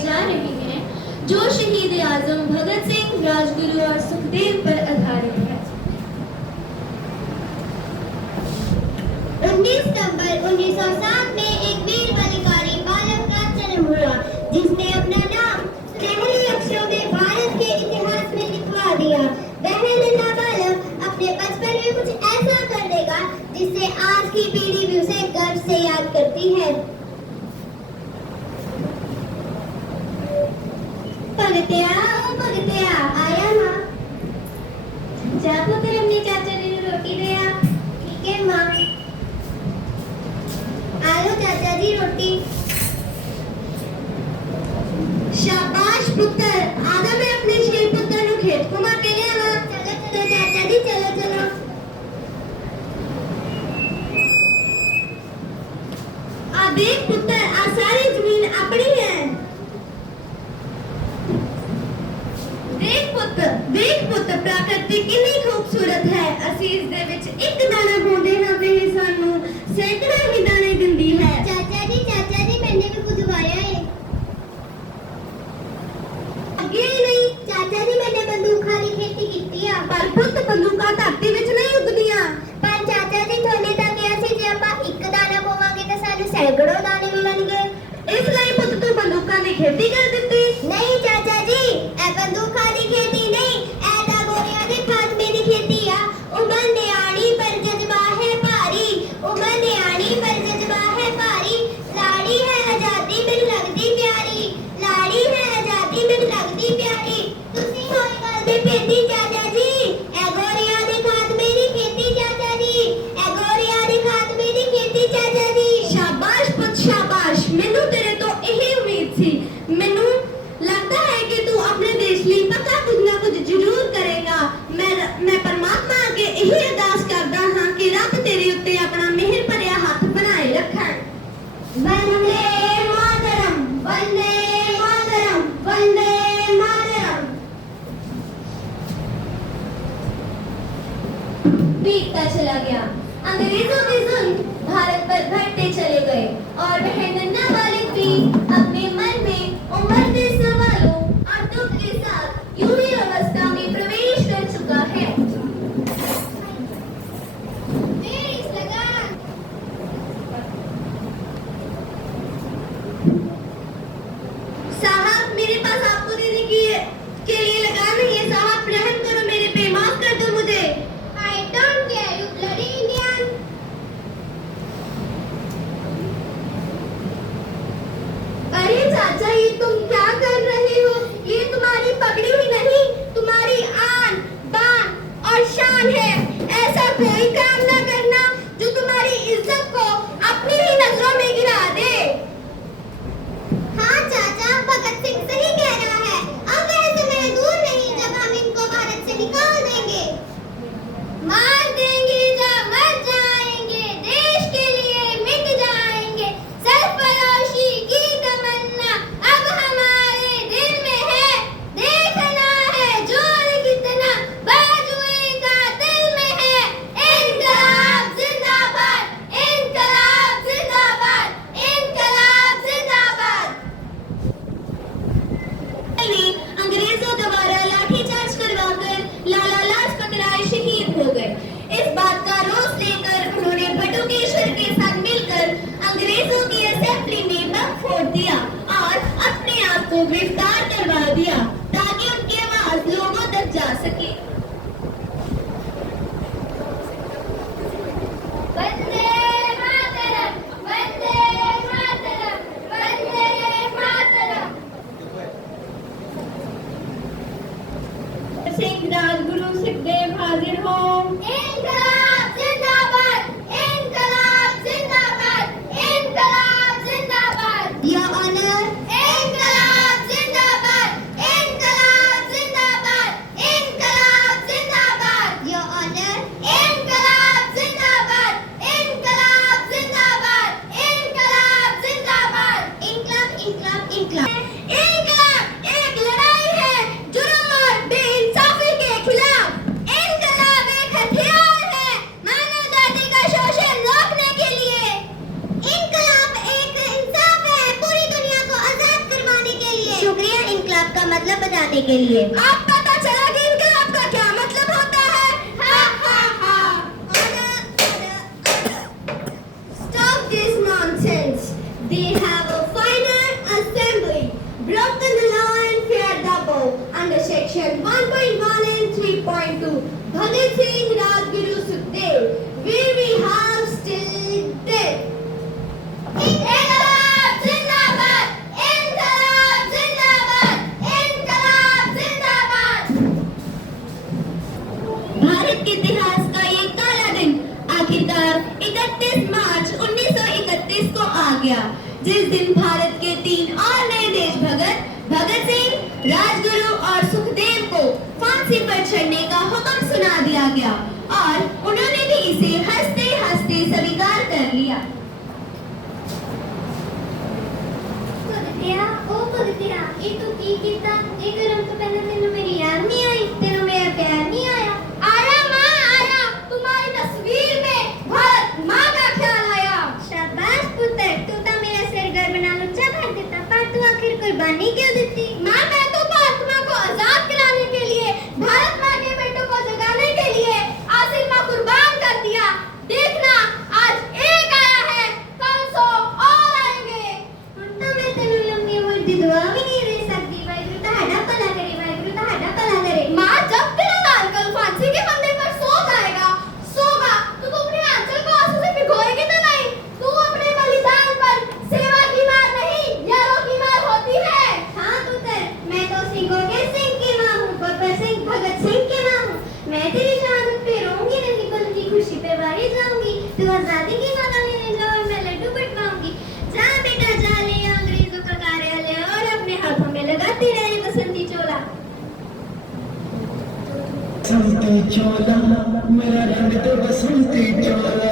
जा रहे हैं जो शहीद आजम भगत सिंह, राजगुरु और सुखदेव पर आधारित है। 19 सितंबर 1907 में एक वीर बलिदानी बालक का जन्म हुआ, जिसने अपना नाम पहले अक्षरों में भारत के इतिहास में लिखवा दिया। वह नन्हा बालक अपने बचपन में कुछ ऐसा कर देगा जिससे आज की पीढ़ी भी उसे गर्व से याद करती है। भगत्या आया माँ, जा पुत्र अपने चाचा जी ने रोटी दे आ। ठीक है माँ। आलो चाचा जी रोटी। शाबाश पुत्र, आधा मैं अपने शेर पुत्र नु खेत को मां के ले आवा। चलो चलो चाचा जी, चलो चलो। आ देख पुत्र, आ सारी जमीन अपनी है। देख पुत्र, प्रकृति कितनी खूबसूरत है। ਅਸੀਂ ਇਸ ਦੇ ਵਿੱਚ ਇੱਕ ਦਾਣਾ ਬੋਂਦੇ ਹਾਂ ਤੇ ਇਹ ਸਾਨੂੰ ਸੈਂਕੜੇ ਹੀ ਦਾਣੇ ਦਿੰਦੀ ਹੈ। ਚਾਚਾ ਜੀ मैंने भी कुछ उगाया है। ਅੱਗੇ ਨਹੀਂ ਚਾਚਾ ਜੀ, मैंने बंदूखारी खेती ਕੀਤੀ ਆ। ਪਰ ਪੁੱਤ, ਬੰਦੂਕਾਂ ਧਰਤੀ ਵਿੱਚ ਨਹੀਂ ਉੱਗਦੀਆਂ। ਪਰ ਚਾਚਾ ਜੀ, ਤੁਹਾਨੇ ਤਾਂ ਕਿਹਾ ਸੀ ਜੇ ਆਪਾਂ ਇੱਕ ਦਾਣਾ ਬੋਵਾਂਗੇ ਤਾਂ ਸਾਨੂੰ ਸੈਂਕੜੋਂ ਦਾਣੇ ਮਿਲਣਗੇ। ਇਸ ਲਈ ਪੁੱਤ ਤੂੰ ਬੰਦੂਕਾਂ ਦੀ ਖੇਤੀ ਕਰ ਦਿੱਤੀ। ਨਹੀਂ ਚਾਚਾ ਜੀ, ਇਹ ਬੰਦੂਕਾਂ ਦੀ ਖੇਤੀ ਨਹੀਂ, ਇਹ ਤਾਂ ਗੋਰਿਆਂ ਦੇ ਖਾਤਮੇ ਦੀ ਖੇਤੀ ਆ। ਉਮਰ ਨਿਆਣੀ ਪਰ ਜਜ਼ਬਾ ਹੈ ਭਾਰੀ, ਉਮਰ ਨਿਆਣੀ ਪਰ ਜਜ਼ਬਾ ਹੈ ਭਾਰੀ। ਲਾੜੀ ਹੈ ਆਜ਼ਾਦੀ ਮੈਨੂੰ ਲੱਗਦੀ ਪਿਆਰੀ, ਲਾੜੀ ਹੈ ਆਜ਼ਾਦੀ ਮੈਨੂੰ ਲੱਗਦੀ ਪਿਆਰੀ। ਤੁਸੀਂ ਹੋਏ ਗੱਲ ਦੇ ਭੇਤੀ ਚਾਚਾ ਜੀ, ਇਹ ਗੋਰਿਆਂ ਦੇ ਖਾਤਮੇ ਦੀ ਖੇਤੀ ਚਾਚਾ ਜੀ, ਇਹ ਗੋਰਿਆਂ ਦੇ ਖਾਤਮੇ ਦੀ ਖੇਤੀ ਚਾਚਾ ਜੀ। शाबाश पुत्र शाबाश, मैनू तेरे तो यही उम्मीद थी। मैनू लगता है कि तू अपने देश लिए पक्का कुछ ना कुछ जरूर करेगा। मैं परमात्मा अगे यही अरदास करदा हां कि रब तेरे उत्ते अपना मेहर भरिया हाथ बनाए रखण। वंदे मातरम, वंदे मातरम, वंदे मातरम। बीतता चला गया, अंग्रेजों के जुल्म भारत पर बढ़ते चले गए और वह नन्हा बालक भी अपने मन में उमड़ते सवालों और दुख के साथ यूं ही अवस्था में प्रवेश कर चुका है। साहब, मेरे पास आपको देने के लिए लगा नहीं है। साहब, रहम करो मेरे पे, माफ कर दो मुझे। I don't care, you bloody Indian. अरे चाचा, ये तुम क्या कर रहे हो? ये तुम्हारी पगड़ी ही नहीं, तुम्हारी आन, बान और शान है। ऐसा कोई काम ना करना जो तुम्हारी इज्जत को अपनी ही नजरों में गिरा दे। हाँ चाचा, भगत सिंह सही कह रहा है। अब वह समय दूर नहीं जब हम इनको भारत से निकाल देंगे, मार देंगे या मर जाएंगे, देश के लिए मिट जाएंगे। सरफरोशी की तमन्ना अब हमारे दिल में है, देखना है जोर कितना बाजुए का दिल में है। इनकलाब जिंदाबाद, इनकलाब जिंदाबाद, इनकलाब जिंदाबाद। अंग्रेजों द्वारा लाठीचार्ज करवाकर लाला लाजपत राय शहीद हो गए। इस बात का रोष लेकर उन्होंने बटुकेश्वर के साथ मिलकर अंग्रेजों की असेंबली में बम फोड़ दिया और अपने आप को गिरफ्तार करवा दिया ताकि उनकी आवाज लोगों तक जा सके। वंदे मातरम, वंदे मातरम, वंदे मातरम। सिंह, राजगुरु सुखदेव हाजिर हो। इनकलाब जिंदाबाद, इनकलाब जिंदाबाद, इनकलाब जिंदाबाद। योर ऑनर, इनकलाब जिंदाबाद, इनकलाब जिंदाबाद, इनकलाब जिंदाबाद। योर ऑनर, इनकलाब जिंदाबाद, इनकलाब जिंदाबाद, इनकलाब जिंदाबाद। इनकलाब, इनकलाब, इनकलाब। इनकलाब एक लड़ाई है जुर्म और बेइंसाफी के खिलाफ। इनकलाब एक हथियार है मानव जाति का शोषण रोकने के लिए। इनकलाब एक इंसाफ है पूरी दुनिया को आजाद करवाने के लिए। उसका मतलब बताने के लिए। अब पता चला कि इनकलाब का क्या मतलब होता है। हा हा हा। Stop this nonsense. They have a final assembly. Broken the law and feared the bow. Under section 1.1 and 3.2. Bhagat Singh, Rajguru Sukhdev. Where we have still dead. इनकलाब जिंदाबाद! इनकलाब जिंदाबाद! इनकलाब जिंदाबाद! भारत के इतिहास का ये काला दिन आखिरकार 31 मार्च 1931 को आ गया, जिस दिन भारत के 3 और नए देशभक्त भगत सिंह, राजगुरु और सुखदेव को फांसी पर चढ़ने का हुक्म सुना दिया गया और उन्होंने भी इसे हंसते हंसते स्वीकार कर लिया। भगतिया, ये तू की कीता? ये गरम तो पहले तेनू मेरी याद नहीं आई, तेनू मेरा प्यार नहीं आया। आया माँ आया, तुम्हारी तस्वीर में भारत माँ का ख्याल आया। शाबाश पुत्र, तू तो मेरा सिर गर्व नाल ऊंचा कर देता, पर तू आखिर कुर्बानी क्यों देती? माँ मैं तो भारत माँ को आजाद कराने के लिए, भारत माँ के बेटों को जगाने के लिए आसिफ माँ कुर्बान कर दिया। देखना आज एक आया है, कल 100 और आएंगे। हुण तो मैं तेनू लंबी उम्र दी दुआ भी नहीं दे सकती। वाहिगुरू तुहाडा भला करे, वाहिगुरू तुहाडा भला करे। माँ जब तेरा अंकल फांसी के फंदे पर सो जाएगा, तो तू अपने आंचल को आंसू से भिगोएगी तो नहीं। तू अपने बलिदान पर सेवा की मार नहीं, यारों की मार होती है। हाँ पुत्र, मैं तो सिंहों के सिंह की माँ हूँ, गब्बर सिंह भगत सिंह की माँ हूँ। मैं तेरी शहादत पे रोऊंगी नहीं, बल्कि खुशी पे वारी जाऊंगी। तू आजादी की माला लेने जाओ और मैं लड्डू बंटवाऊंगी। जा बेटा जा, ले आ अंग्रेजों का कार्यालय और अपने हाथों में लगाती रहे बसंती चोला। बसंती चोला मेरा रंग तो बसंती चोला